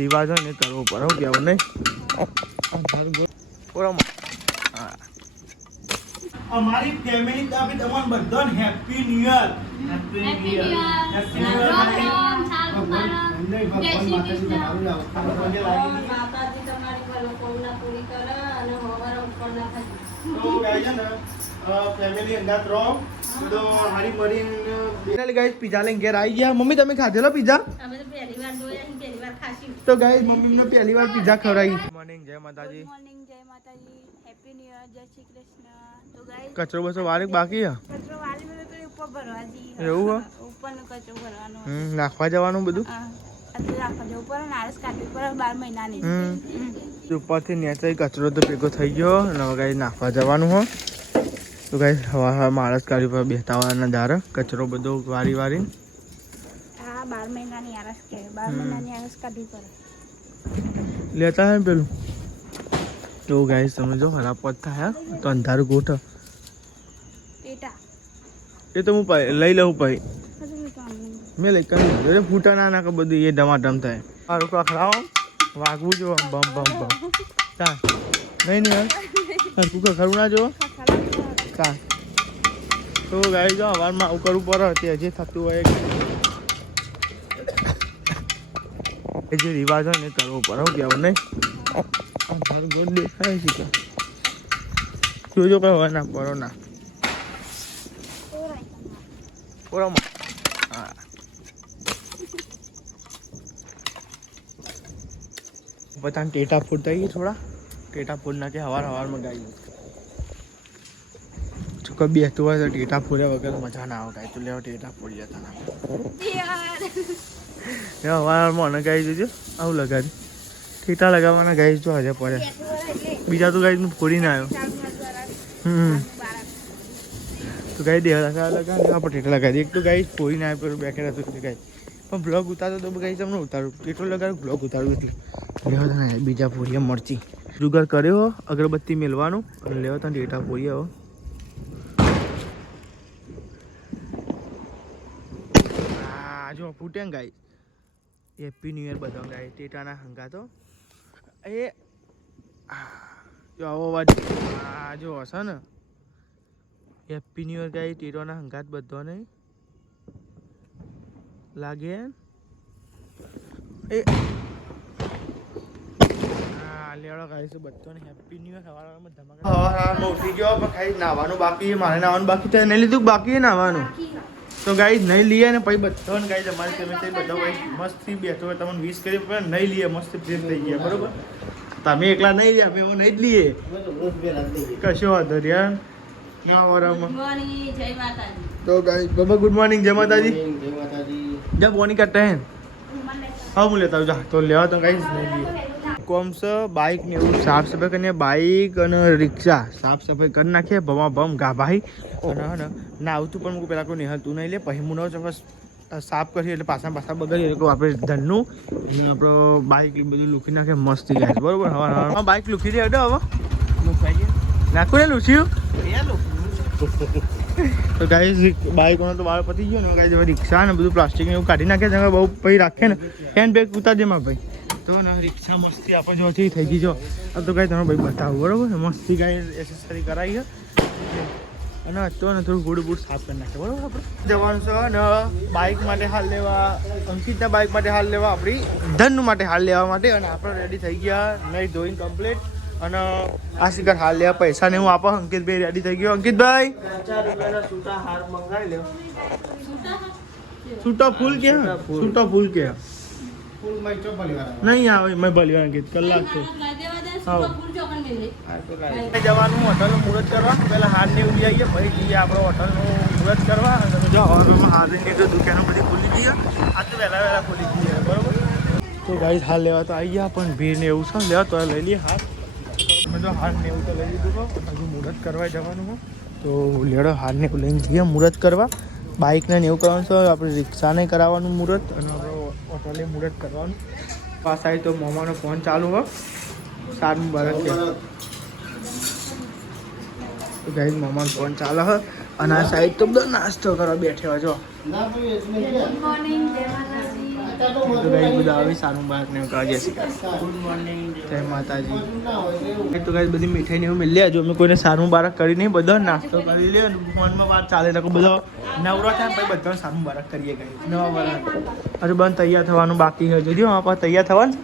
રિવાજ હોય ને કરવો પડે હું કેવું નહીં અમારી ફેમિલી તરફથી તમને બધાને happy new year. Happy new year. Happy new year. માતાજી તમારી મનોકામના પૂરી કરે અને હવારે ઉપર ના થાય. તો ગાઈસ ને ફેમિલી અંદાજ રહો તો હારી મળી ગાઈસ પિઝા લઈને ઘેર આવી ગયા. મમ્મી તમે ખાધેલો પિઝા? અમે તો પહેલી વાર જોયા છે, પહેલી વાર ખાશી. તો ગાઈસ મમ્મી ને પહેલી વાર પિઝા ખવડાવી. ગુડ મોર્નિંગ, જય માતાજી. ગુડ મોર્નિંગ, જય માતાજી. હેપી ન્યુ યર, જય શ્રી કૃષ્ણ. તો ગાઈસ કચરો બસો વારે બાકી છે. કચરો વારે મને તો ઉપર ભરવા જી. એવું હો? ઉપરનો કચરો ભરવાનો. નાખવા જવાનું બધું. ઉપરથી નીચે કચરો તો ભેગો થઈ ગયો અને હવે ગાઈસ નાખવા જવાનું હો. તો ગાઈસ હવા માણસ કાઢી પર બેસતા વાળાના દાર કચરો બધો વારી વારી. હા 12 મહિનાની આરસ કે 12 મહિનાની આરસ કાઢી પર લેતા હે પેલું. તો ગાઈસ તમે જો ખરાબ પત થાય તો અંધારું ગોઠ એ તો હું લઈ લઉં પછી મેં લઈ કરી ફૂટા ના નાખે બધું એ ધમાધમ થાય. મારું ખરાબ વાગવું જો બમ બમ બમ તા નહીં નહીં કુકર ખરું ના જો તા. તો ગાઈ જો હવારમાં આવું કરવું પડે તે જે થતું હોય એ જે રિવાજ હોય ને કરવો પડે હું કેવું નહીં મારું ગોળ દેખાય છે કે જોજો કઈ હોય ના પડો ના ઓરામાં હા બધાને ટેટા ફૂડ થઈ ગઈ થોડા ટેટા ફૂડ નાખે હવારમાં ગાઈ છોકર બેસતું હોય તો ટેટા ફૂડ્યા વગર મજા ના આવે ગાય તો લેવા ટેટા ફૂડ જતા ના હવારમાં મને ગાઈ જોજો આવું લગાડી ટેટા લગાવવાના ગાઈ જો હજે પડે બીજા તો ગાઈ ફોડી ના આવ્યો તો ગાઈ દે લગાવે આપણે ટેટા લગાવી એક તો ગાઈ ફોડી ના આવ્યો બેઠે હતું ગાઈ પણ બ્લોગ ઉતારતો તો ગાઈ તમને ઉતારું ટેટો લગાવ્યું બ્લોગ ઉતાર્યું હતું લેવા તને બીજા ફોડીએ મરચી જુગાર કર્યો અગરબત્તી મેળવાનું અને લેવા તને ટેટા ફોડીએ હવે જો ફૂટે ગાઈ હેપી ન્યુ યર બધા ગાય ટેટાના હંગા તો એ જો આવો અવાજ આ જો હશે ને હેપી ન્યુ યર ગાય ટેટાના હંગાત બધો નહીં લાગે એ હા લેવડો ખાઈશું બધાને હેપી ન્યુ યર સવારમાં ધમાકા સવારમાં ઉઠી ગયો પણ ખાઈ નાવાનું બાકી મારે નાવાનું બાકી તો નહીં લીધું બાકી નાવાનું તો ગાઈ નહીં લઈએ ને પછી બધાને ગાઈ તમારી તમે બધા ભાઈ મસ્તથી બેઠો હોય તમને વિશ કરી પણ નહીં લઈએ મસ્ત ફ્રેશ થઈ ગયા બરોબર તમે એકલા નહીં લે અમે એવું નહીં જ લઈએ કશો વાંધો યાર ના વરામાં તો ગાઈ બાબા ગુડ મોર્નિંગ જય માતાજી જા બોની કરતા હે હા હું લેતા જા તો લેવા તો ગાઈ નહીં લઈએ કોમ છે બાઇક ને એવું સાફ સફાઈ કરીને બાઇક અને રિક્ષા સાફ સફાઈ કરી નાખીએ ભમા ભમ ગાભાઈ અને હે ને ના આવતું પણ હું પેલા કોઈ નિહાલ તું નહીં લે પછી હું ચોક્કસ સાફ કરીએ એટલે પાછા બગાડીએ એટલે આપણે ધનનું આપણો બાઇક બધું લૂકી નાખે મસ્તી ગાય બરોબર હવે બાઇક લૂકી દે હવે નાખું ને લૂસ્યું તો ગાઈ બાઇકોનો તો બાળ પતી ગયો ને ગાઈ રિક્ષા ને બધું પ્લાસ્ટિક ને એવું કાઢી નાખે બહુ પછી રાખે ને હેન્ડ બેગ ઉતાર દે મારા ભાઈ તો ને રિક્ષા મસ્તી આપણે જોથી થઈ ગઈ જો તો ગાઈ તમે ભાઈ બતાવો બરોબર મસ્તી ગાઈ એસેસરી કરાવી છે અને તો ને થોડું ગોળ બૂટ સાફ કરી નાખે બરોબર આપણે જવાનું છે ને બાઇક માટે હાલ લેવા અંકિતના બાઇક માટે હાલ લેવા આપણી ધનનું માટે હાલ લેવા માટે અને આપણે રેડી થઈ ગયા નહીં ધોઈને કમ્પ્લીટ અને આ શિકાર હાલ લેવા પૈસા ને હું આપો અંકિતભાઈ રેડી થઈ ગયો અંકિતભાઈ 4 રૂપિયાના છૂટા હાર મંગાવી લે છૂટા ફૂલ કે છૂટા ફૂલ કે નહીં આવે મેં ભલી અંકિત કલાક છે જવાનું હોટલનું મુહૂર્ત કરવા પહેલા હારને ઉડી આવીએ પછી જઈએ આપણે હોટલનું મુહૂર્ત કરવા અને જો હવામાં હારની જો દુકાનો બધી ખુલી જઈએ આ તો વહેલા ખુલી જઈએ બરોબર તો ગાઈસ હાર લેવા તો આવી ગયા પણ ભીડ ને એવું છે લેવા તો લઈ લઈએ હાર અમે તો હાર ને એવું તો લઈ લીધું હજુ મુહૂર્ત કરવા જવાનું હોય તો લેડો હાર ને લઈને જઈએ મુહૂર્ત કરવા બાઇકને એવું કરવાનું છે આપણે રિક્ષાને કરાવવાનું મુહૂર્ત અને હોટલે મુહૂર્ત કરવાનું પાસ આવી તો મોમાનો ફોન ચાલુ હોય સારું બરક તો ગાઈસ મોમાનો ફોન ચાલે છે અને આ સાઈડ તો બધો નાસ્તો કરવા બેઠ્યો જો બધા આવી સારું બહાર ને કાજે ગુડ મોર્નિંગ જય માતાજી. તો ગાઈસ બધી મીઠાઈ ને એવું મિલ લે. જો અમે કોઈને સારું બારક કરી નહીં, બધો નાસ્તો કરી લે. ફોનમાં વાત ચાલે તો બધો નવરો થાય પછી બધા સારું બારક કરીએ. ગાઈસ નવા બારક હજુ બંધ તૈયાર થવાનું બાકી છે. જોજો આપણા તૈયાર થવાનું.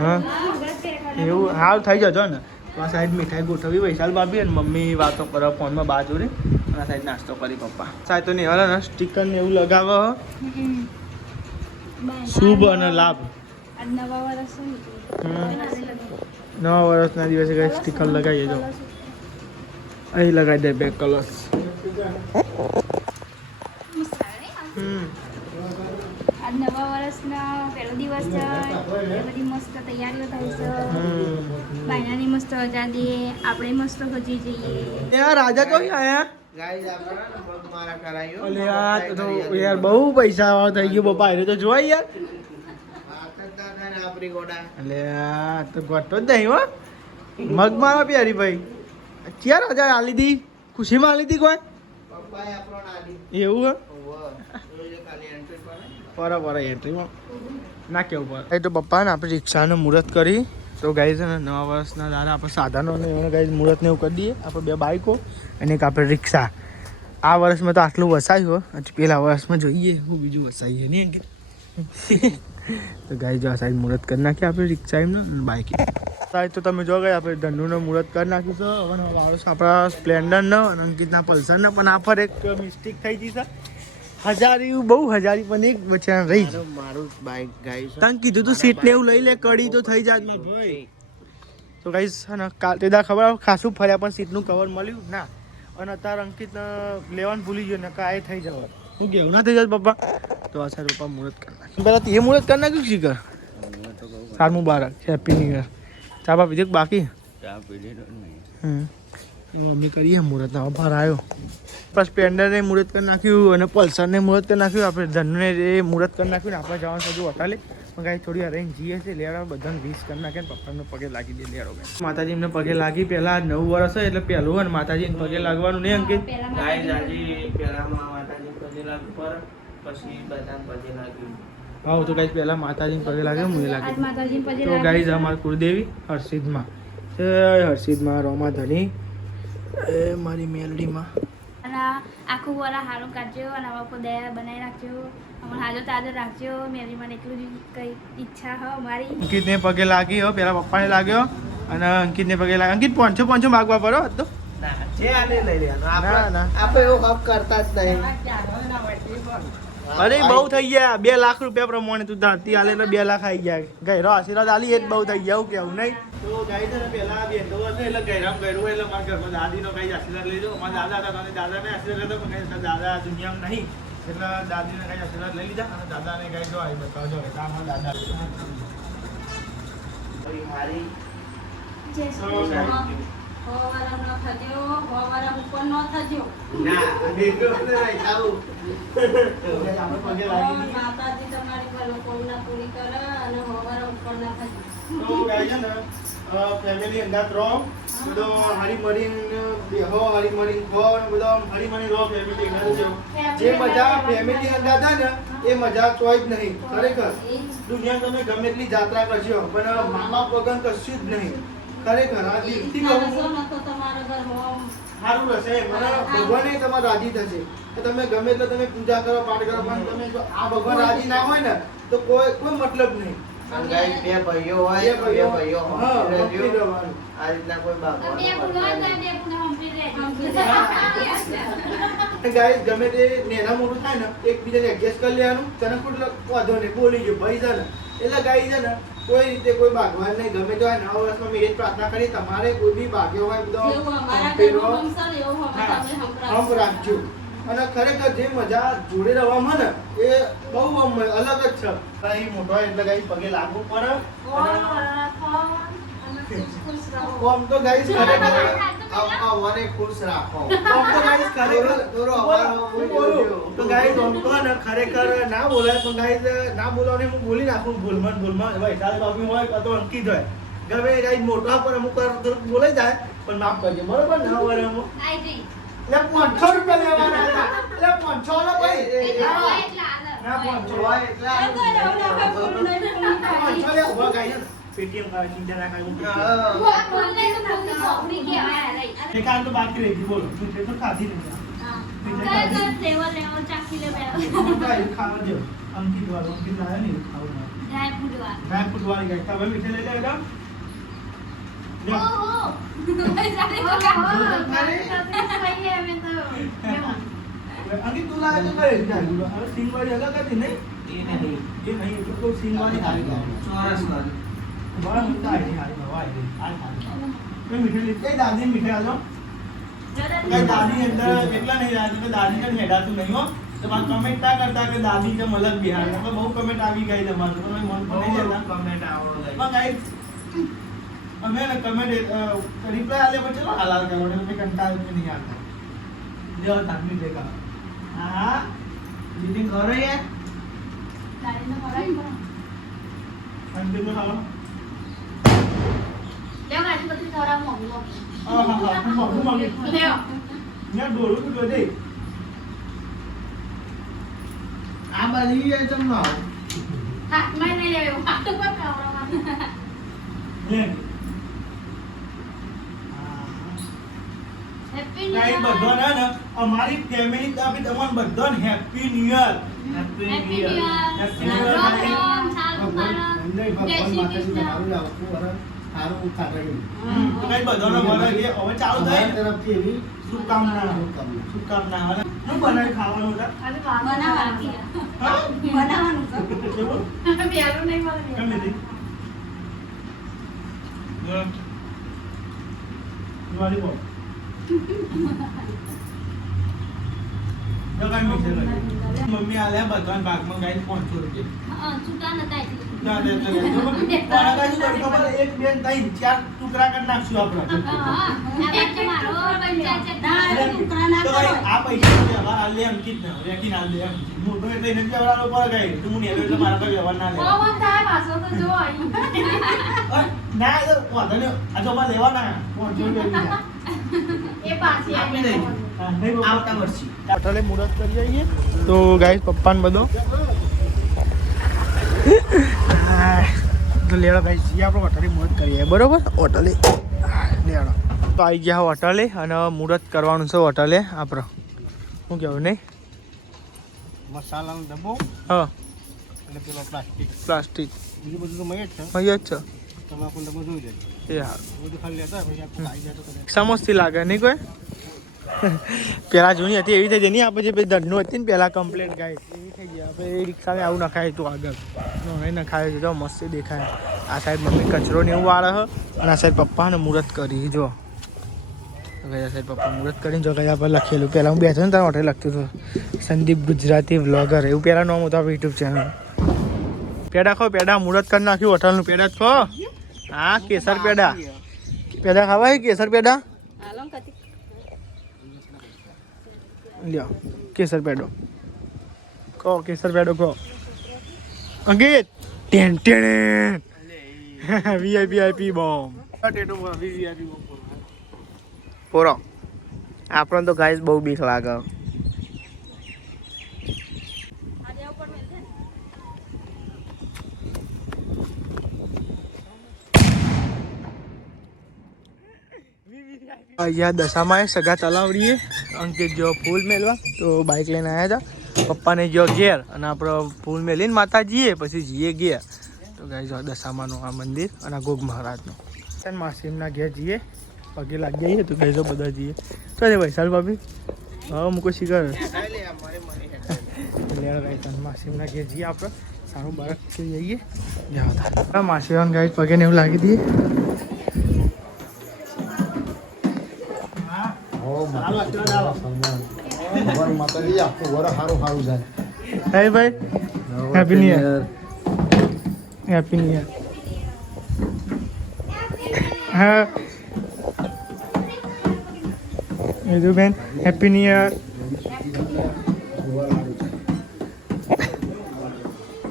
હા એવું હાલ થઈ જજો ને. આ સાઈડ મીઠાઈ ગોઠવી વૈશાલ ભાભી અને મમ્મી વાતો કરો ફોનમાં બા જોડે. આ સાઈડ નાસ્તો કરી પપ્પા. સાહેબ તો નહીં હાલે ને સ્ટીકર ને એવું લગાવો. શુભ અને લાભ. નવા વર્ષના દિવસે કઈ સ્ટીકર લગાવીએ. જો અહીં લગાવી દે બે કલર્સ. નવા વર્ષના પહેલો દિવસ છે. બધી મસ્ત તૈયારીઓ થાય છે. બાયનાની મસ્ત રજા દઈએ, આપણે મસ્ત હજી જઈએ. યાર રાજા તો આયા યાર બહુ પૈસા વાળો થઈ ગયો પપ્પા. એને તો જોવાય યાર. એટલે તો ગોટો જ નહીં હો. મગ મારા પ્યારી ભાઈ ક્યાં રાજા આલી દી ખુશીમાં આલી દી કોઈ એવું હે. બરાબર એન્ટ્રીમાં ના કેવું પડે. તો પપ્પા ને આપણે રિક્ષાનું મુહૂર્ત કરી. તો ગાઈ છે ને નવા વર્ષના દાડા આપણે સાધનો ને એને ગાઈ મુહૂર્ત ને એવું કરી દઈએ. આપણે બે બાઈકો અને એક આપણે રિક્ષા. આ વર્ષમાં તો આટલું વસાયું હોય. પેલા વર્ષમાં જોઈએ હું બીજું વસાઈએ નહીં. તો ગાઈ જો આ સાઈડ મુહૂર્ત કરી નાખીએ આપણે રિક્ષા એમને બાઈક સાઈડ. તો તમે જો ગયા આપણે ધંધુનું મુહૂર્ત કરી નાખ્યું છે. હવે વાળો આપણા સ્પ્લેન્ડરનો અને અંકિતના પલ્સરનો પણ આ પર એક મિસ્ટેક થઈ ગઈ છે. હજારી બહુ હજારી પણ એક બચ્ચા રહી. મારું બાઈક ગાઈ તને કીધું તું સીટ ને એવું લઈ લે કડી તો થઈ જાય ને ભાઈ. તો ગાઈસ ને કાલે દા ખબર ખાસું ફર્યા પણ સીટનું કવર મળ્યું ના. અને અત્યારે અંકિત લેવાનું ભૂલી ગયો ને કાંઈ થઈ જવા હું કેવું ના થઈ જાય પપ્પા. તો આ સારું પપ્પા મુહૂર્ત કરી નાખ્યું. પેલા તે મુહૂર્ત કરી નાખ્યું શીખર. સાર મુબારક હેપી ન્યુ યર. ચા બા પીધું બાકી અમે કરીએ મુહૂર્ત બહાર આવ્યો. પછી સ્પ્લેન્ડરને મુહૂર્ત કરી નાખ્યું અને પલ્સરને મુહૂર્ત કરી નાખ્યું. આપણે ધનને એ મુહૂર્ત કરી નાખ્યું ને આપણે જવાનું હજુ હોટાલે પણ કાંઈ થોડી અરેન્જ જઈએ છે. લેવા બધાને વીસ કરી નાખે ને પપ્પાને પગે લાગી દે. લેડો માતાજી એમને પગે લાગી. પહેલા 9 વર્ષ હોય એટલે પહેલું હોય ને માતાજીને પગે લાગવાનું નહીં અંકિત. હા તો ગાઈસ પહેલા માતાજીને પગે લાગે મુએ લાગે. તો ગાઈસ અમારી કુળદેવી હર્ષિદમાં છે. હર્ષિદમાં રોમા ધની એ મારી મેલડીમાં. આખું વરા હારું કાઢજો અને આવા દયા બનાવી રાખજો. અમારે હાજો તાજો રાખજો. મેરી મને એટલું જ કઈ ઈચ્છા હો મારી. અંકિતને પગે લાગી હો. પેલા પપ્પાને લાગ્યો અને અંકિતને પગે લાગ્યો. અંકિત 500 માગવા પડો તો આપણે એવો હક કરતા જ નહીં. અરે બહુ થઈ ગયા. 2 લાખ રૂપિયા પ્રમાણે તું ધારતી હાલે એટલે 2 લાખ આવી ગયા. ગયરો આશીર્વાદ આલી એ જ બહુ થઈ ગયા. એવું કેવું નહીં. તો ગાઈ છે ને પેલા બેઠો હતો એટલે ગયરામ ગયરું એટલે મારા ઘરમાં દાદીનો કઈ આશીર્વાદ લઈ દો. મારા દાદા હતા અને દાદાને આશીર્વાદ લેતો પણ કઈ દાદા દુનિયામાં નહીં એટલે દાદીને કઈ આશીર્વાદ લઈ લીધા અને દાદાને કઈ જો આવી બતાવજો. દાદા હારી જય શ્રી કૃષ્ણ. હોવારા ન થજો, હોવારા ઉપર ન થજો. ના બેટો ને આવું પગે લાગી. માતાજી તમારી મનોકામના પૂરી કરે અને હોવારા ઉપર ન થજો. તો ગાઈ છે ને ફેમિલી અંદાજ રહો બધો હારી મળીને બેહો, હારી મળીને ખો અને બધો હારી મળીને રહો. ફેમિલી અંદાજ જે મજા ફેમિલી અંદાજ ને એ મજા ચોય જ નહીં. ખરેખર દુનિયા તમે ગમે એટલી જાત્રા કરશો પણ મા બાપ વગર કશું જ નહીં. ખરેખર આ દિલથી કહું સારું રહેશે. મને ભગવાન તમારે રાજી થશે કે તમે ગમે એટલે તમે પૂજા કરો પાઠ કરો પણ તમે જો આ ભગવાન રાજી ના હોય ને તો કોઈ મતલબ નહીં. ગાઈસ બે ભાઈઓ હોય બે ભાઈઓ હા આ રીતના કોઈ બાપા ગાઈસ ગમે તે નેના મોટું થાય ને એકબીજાને એડજસ્ટ કરી લેવાનું. તને કોઈ વાંધો નહીં બોલી ગયો ભાઈ છે ને એટલે ગાઈ છે ને કોઈ રીતે કોઈ ભાગવાન નહીં. ગમે તો 9 વર્ષમાં મેં એ જ પ્રાર્થના કરી તમારે કોઈ બી ભાગ્યો હોય બધો હંપ રાખજો. અને ખરેખર જે મજા જોડે રહેવામાં ને એ બહુ અલગ જ છે. કઈ મોટો હોય એટલે કઈ પગે લાગવું પડે. કોમ તો ગાઈસ ખરેખર આવવાને ખુશ રાખો. કોમ તો ગાઈસ ખરેખર તો ગાઈસ કોમ તો ને ખરેખર ના બોલાય પણ ગાઈસ ના બોલાવને હું બોલી નાખું ભૂલમાં ભાઈ તારી બાબી હોય કાં તો અંકિત હોય ગમે ગાઈસ મોટા પર અમુક બોલાઈ જાય પણ માફ કરજો બરોબર ને. હવે અમુક એટલે 500 રૂપિયા લેવાના હતા એટલે 500 નો ભાઈ ના પહોંચો હોય એટલા પેટીએમ કા કિંજર રાખા હા. એક આમ તો બાકી રહી ગઈ બોલો તું તો ખાધી નહીં ખાવા જો અંકિત લાયા ને ખાવું ડ્રાય ફ્રૂટ વાળી ગઈ તમે મીઠે લઈ લેજો અંકિત તું લાયા તો કરે હવે સિંગ વાળી અલગ હતી નહીં એ નહીં તો કોઈ સિંગ વાળી હારી ચોરસ વાળી. બરાબર તો આઈ હારી નવા આવી આ ખાલી કોઈ મીઠે લઈ કઈ દાદી મીઠે આલો કઈ દાદી અંદર એટલા નહીં રાજી કે દાદી ને હેડાતું નહીં હો તો બાદ કમેન્ટ ના કરતા કે દાદી કે મલક બિહાર તો બહુ કમેન્ટ આવી ગઈ તમારે તો મન પણ નહીં દેતા કમેન્ટ આવડો પણ ગાઈસ અમે ને કમેન્ટ રિપ્લાય આલે પછી ચલો હાલાલ કરો એટલે કંટાળ નહીં આવતા જો તાકમી દેખા હા મીટિંગ કરો યાર. અંતિમ હાલો ને ડોળું તો દે આ બધી એ ચમ ના આવો. લે ગાઈસ બધાને ને અમારી ફેમિલી તરફથી તમને બધાને happy new year happy Happy new New year. Year. Happy new year તો કઈ બધાનો વરસ એ હવે ચાલુ થાય ને શુભકામના અને શું બનાવી ખાવાનું હતા હા કેવું કેમ લીધી દિવાળી બોલ તો કઈ મીઠે લાગે મમ્મી આલ્યા બધાના ભાગમાં ગાઈ 500 રૂપિયા એક બે ત્રણ ચાર ટુકડા કરી નાખશું આપણે તો ભાઈ આ પૈસા વ્યવહાર આલે અંકિત ને રેકીન આલે એમ હું તો એટલે એને વ્યવહારનો પર ગઈ તું મને એટલે મારા પર વ્યવહાર ના લે ના એ વાંધો નહીં આ તો બા લેવાના 500 રૂપિયા આવતા વર્ષે હોટલે મુહૂર્ત કરી આવીએ તો ગાઈસ પપ્પાને બધો તો લેડો ગાઈસ જઈએ આપણે હોટલે મુહૂર્ત કરીએ બરોબર હોટલે લેડો તો આવી ગયા હોટલે અને મુહૂર્ત કરવાનું છે હોટલે આપણે શું કહેવું નહીં મસાલાનો ડબ્બો હા અને પેલો પ્લાસ્ટિક બીજું બધું તો મય જ છે. અહીં જ છે તમે આપણને ડબ્બો જોઈ લેજો. એ હા બધું ખાલી લેતા હોય, પછી આપણે આવી જાય તો કદાચ. સમજથી લાગે નહીં કોઈ પેલા જૂની હતી એવી થઈ જાય નહીં આપણે જે પેલી દંડનું હતી ને પેલા કમ્પ્લેટ ગાય એવી થઈ ગઈ આપણે એ રિક્ષાને આવું નખાય તું આગળ નહીં નખાય છે તો મસ્ત દેખાય આ સાઈડ મમ્મી કચરો ને એવું વાળે છે અને આ સાઈડ પપ્પાને મુહૂર્ત કરી જો આ સાઈડ પપ્પા મુહૂર્ત કરીને જો કઈ આપણે લખેલું પહેલાં હું બેઠો ને તારા હોટલે લખ્યું હતું સંદીપ ગુજરાતી વ્લોગર એવું પહેલાં નામ હતું આપણે યુટ્યુબ ચેનલ પેડા ખાઓ પેડા મુહૂર્ત કરી નાખ્યું હોટલનું પેડા છો હા કેસર પેડા પેડા ખાવાય કેસર પેડા લ્યો કેસર પેડો કહો કેસર પેડો કહો Ankit ten ten VIP bomb VIP bomb પોરો આપણને તો ગાઈસ બહુ બીક લાગે. અહીંયા દશામાં સગા તલાવડીએ અંકિત જો ફૂલ મેળવા તો બાઇક લઈને આવ્યા હતા પપ્પાને જો ઘેર અને આપણે ફૂલ મેલીને માતાજીએ પછી જઈએ ગયા તો ગાઈ જો દશામાનું આ મંદિર અને આ ગોગ મહારાજનું માસીમના ઘેર જઈએ પગે લાગી જઈએ તો ગાઈ જો બધા જઈએ તો છે વૈશાલ ભાભી હા મૂકો શીખર માસીમના ઘેર જઈએ આપણે સારું બાળક જઈએ જવા માસીમાં ગાઈ પગે ને એવું લાગી દઈએ Hey bye. Happy New Year. Happy New Year. હા એદુ બેન happy new year.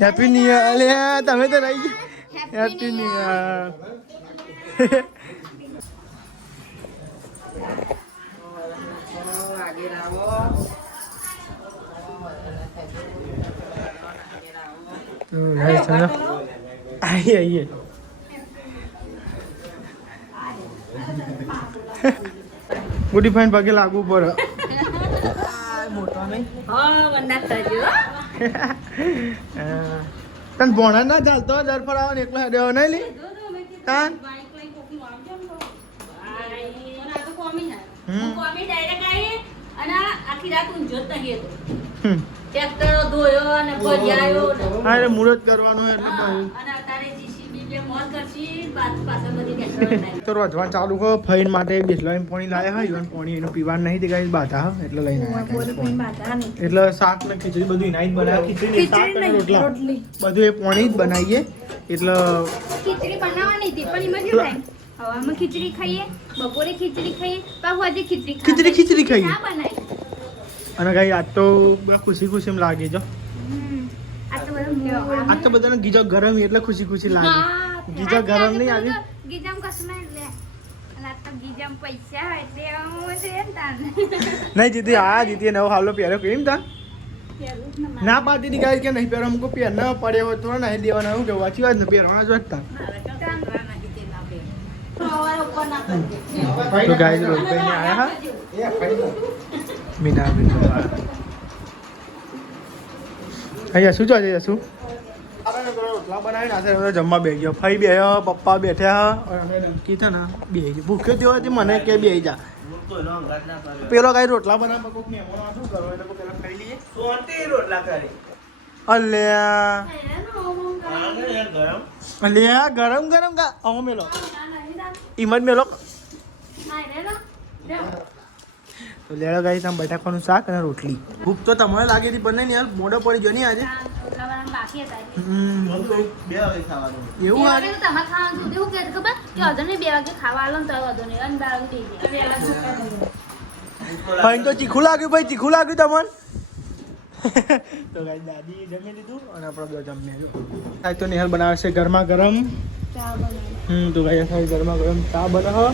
Happy new year. અલ્યા તમે તો રહી ગયા. Happy new year. ગાઈસ ચલો આઈએ ગુડી ફાઈન પગે લાગવું પડે મોટા નહીં તને ભોણા ના ચાલતો દર પર આવો ને એકલો હેડ્યો નહીં લી તાન અરે મુહૂર્ત કરવાનો તો રોજવા ચાલુ હો ફઈન માટે બિસ્લાઈન પાણી લાયા હોય ઈવન પાણી એનું પીવાનું નહીં તે ગાઈસ બાધા હો એટલે લઈને આવ્યા એટલે શાક ને ખીચડી બધું એના જ બનાવે ખીચડી શાક અને રોટલા બધું એ પાણી જ બનાવીએ એટલે ખીચડી બનાવવાની હતી પણ એમાં શું થાય હવામાં ખીચડી ખાઈએ બપોરે ખીચડી ખાઈએ પાછું આજે ખીચડી ખાઈએ ના બનાય અને ગાઈ આજ તો ખુશી ખુશી લાગે જો આજ તો બધાને ગીજો ગરમ એટલે ખુશી લાગે ગીજો ગરમ નહીં આવે ગીજામ કસમાં એટલે અને આ તો ગીજામ પૈસા એટલે આવું છે તાન નહીં જીતી આ જીતી નવો હાલો પહેર્યો કેમ તાન ના પાડતી હતી ગાય કે નહીં પહેરો અમુક પહેર ન પડે હોય તો નહીં દેવાના હું કે વાંચી વાત ને પહેરવાના જ હતા તો ગાય રોજ કઈ આયા હા મીના અહીંયા શું ચાલે શું રોટલા બનાવી નાખે જમવા બે ગયો ફઈ બે પપ્પા બેઠા અને નમકી છે ને બે ભૂખ્યો થયો હતી મને કે બે જા પેલો કઈ રોટલા બનાવે કોઈક મહેમાનો શું કરો એટલે પેલા ખાઈ લઈએ રોટલા કરી અલ્યા ગરમ કા આવો મેલો ઈમજ મેલો તો લેડો ગાઈસ આમ બટાકાનું શાક અને રોટલી ભૂખ તો તમને લાગી હતી પણ નહીં યાર મોઢો પડી ગયો નહીં આજે એવું આજે ભાઈ તો ચીખું લાગ્યું ભાઈ ચીખું લાગ્યું તમને તો ગાઈસ દાદી જમી લીધું અને આપણે બે જમ્યા આજ તો નિહાલ બનાવે છે ગરમા ગરમ તો ગાઈસ ગરમા ગરમ ચા બનાવો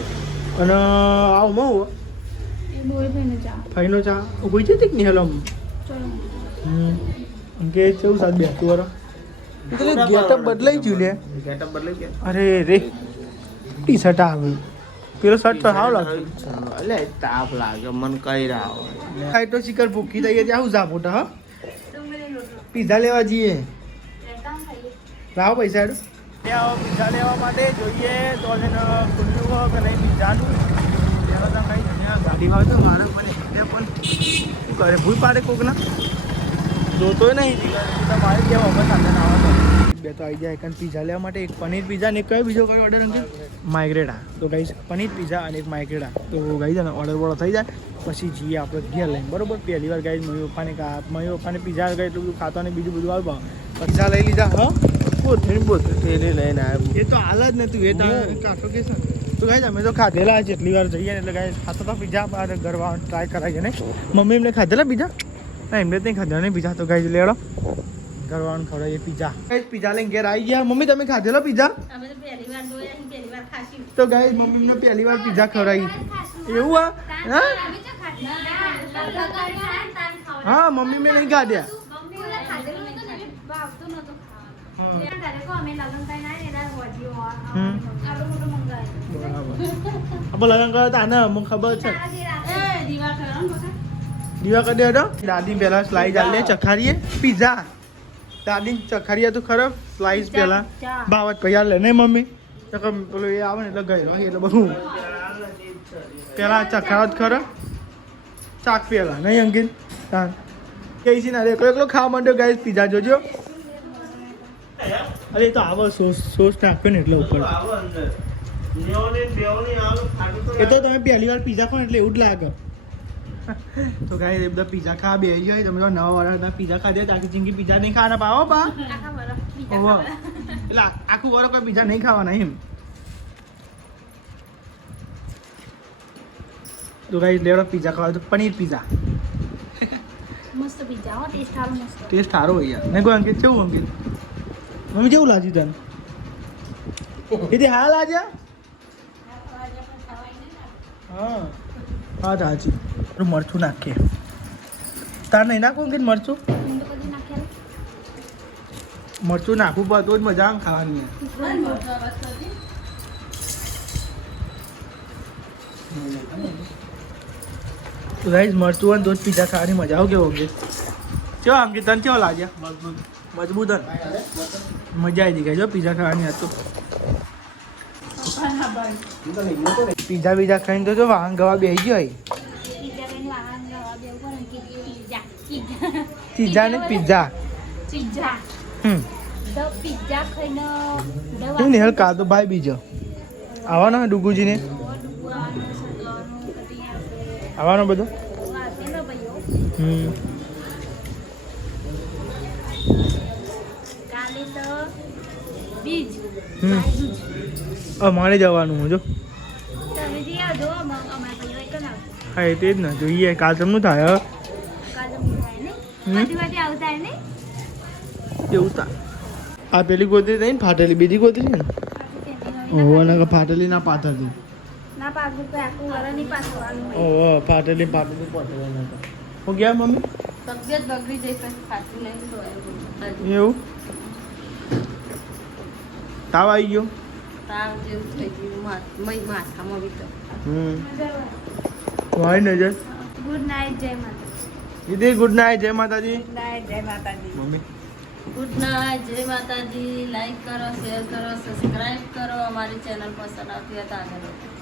અને આવું મહું ફાઈનો ચા ઉભી છે કે નિહાલ આમ કે કેવું સાથ બેસતું વાળો ગેટઅપ બદલાઈ ગયું લે અરે રે ટી શર્ટ આવે પેલો શર્ટ તો હાવ લાગતું એટલે તાપ લાગે મને કઈ રાવ ખાઈ તો શિખર ભૂખી થઈ ગઈ આવું ઝાપોટા હા પીઝા લેવા જઈએ લાવો પૈસા હેડું પીઝા લેવા માટે જોઈએ તો ખુલ્લું હોય કે નહીં પીઝાનું ગાડીમાં તો મારે મને પણ શું કરે ભૂલ પાડે કોકના જોતોય નહીં મારે કેવા વખત સાથે આવવા બે તો આવી જાય એક પીઝા લેવા માટે એક પનીર પીઝા અને એક કયો બીજો કયો ઓર્ડર અંકે માઇગ્રેડા તો ગાઈસ પનીર પીઝા અને એક માઇગ્રેડા તો ગાઈ જાય ને ઓર્ડર વોર્ડર થઈ જાય પછી જઈએ આપણે ઘેર લઈને બરોબર પહેલી વાર ગાઈ મમ્મી પપ્પાને પીઝા ગઈ એટલું બધું ખાતો ને બીજું બધું આવવા પીઝા લઈ લીધા હા બોત એને લઈને આવ્યો એ તો હાલ જ નતું એ તો કાઢો કે છે તો ગાઈ અમે તો ખાધેલા જેટલી વાર જઈએ ને એટલે ગાઈ ખાતો તો પીઝા ગરવા ટ્રાય કરાવીએ ને મમ્મી એમને ખાધેલા પીઝા ના એમને જ નહીં ખાધેલા નહીં પીઝા તો ગાઈ લેડો ગરવાનું ખવડાવીએ પીઝા પીઝા લઈને ઘેર આવી ગયા મમ્મી તમે ખાધેલો પીઝા તો ગાઈ મમ્મી ને પહેલી વાર પીઝા ખવડાવી એવું હા મમ્મી મેં નહીં ખાધ્યા લગન કરો આને અમુક ખબર છે દીવા કરી દે દાદી પેલા સ્લાઈસ આલે ચખારીએ પીઝા દાદી ચખારીએ તો ખરાબ સ્લાઈસ પેલા ભાવત પૈયા લે નહીં મમ્મી પેલું એ આવે ને એટલે ગયેલો એટલે બધું પેલા ચખારો જ ખરો શાક પેલા નહીં અંકિત કઈ છે ને એકલો ખાવા માંડ્યો ગાઈસ પીઝા જોજો અરે તો આવો સોસ નાખ્યો ને એટલે ઉપર એ તો તમે પહેલી વાર પીઝા ખાઓ એટલે એવું જ લાગે તો ગાઈસ એ બધા પીઝા ખાવા બેસી જાય તમે તો નવા વાળા પીઝા ખાધે આખી જિંદગી પીઝા નહીં ખાવાના પાવો બા એટલે આખું વરો કોઈ પીઝા નહીં ખાવાના એમ તો ગાઈસ લેવડો પીઝા ખાવા તો પનીર પીઝા મસ્ત પીઝા હો ટેસ્ટ સારો મસ્ત ટેસ્ટ સારો હોય યાર નહીં કોઈ અંકિત કેવું અંકિત મમ્મી કેવું લાગ્યું તને એ હાલ આજે હા હા સાચી મરચું નાખીએ તાર નહીં નાખવું કે મરચું મરચું નાખવું પડતું જ મજા આવે ખાવાની તો ગાઈસ મરચું અને દૂધ પીઝા ખાવાની મજા આવે કેવો કે ચો આમ કે તને કેવો લાગ્યા મજબૂત મજા આવી ગઈ જો પીઝા ખાવાની આ તો પીઝા બીજા ખાઈને તો જો વાહન ગવા બેસી ગયો પીઝા ને પીઝા નિહલ કાતો ભાઈ બીજો આવવાનો ડુગુજીને આવવાનો બધો અમારે જવાનું જો હા એ તે જ ને જોઈએ કાલ તમનું થાય એવું તા આ પેલી ગોતરી થઈ ને ફાટેલી બીજી ગોતરી ને ઓહો ફાટેલી ના પાથરતી ઓહો ફાટેલી પાથરતી પાથરવાની હું ગયા મમ્મી તબિયત બગડી જઈ પછી ખાતું નહીં એવું તાવ આવી ગયો તાવ જેવું થઈ ગયું માથામાં બી તો હોય નજર ગુડ નાઇટ જય માતા દીદી ગુડ નાઇટ જય માતાજી જય માતાજી મમ્મી ગુડ નાઇટ જય માતાજી લાઈક કરો શેર કરો સબસ્ક્રાઇબ કરો અમારી ચેનલ પસંદ આવતી હોય તો આગળ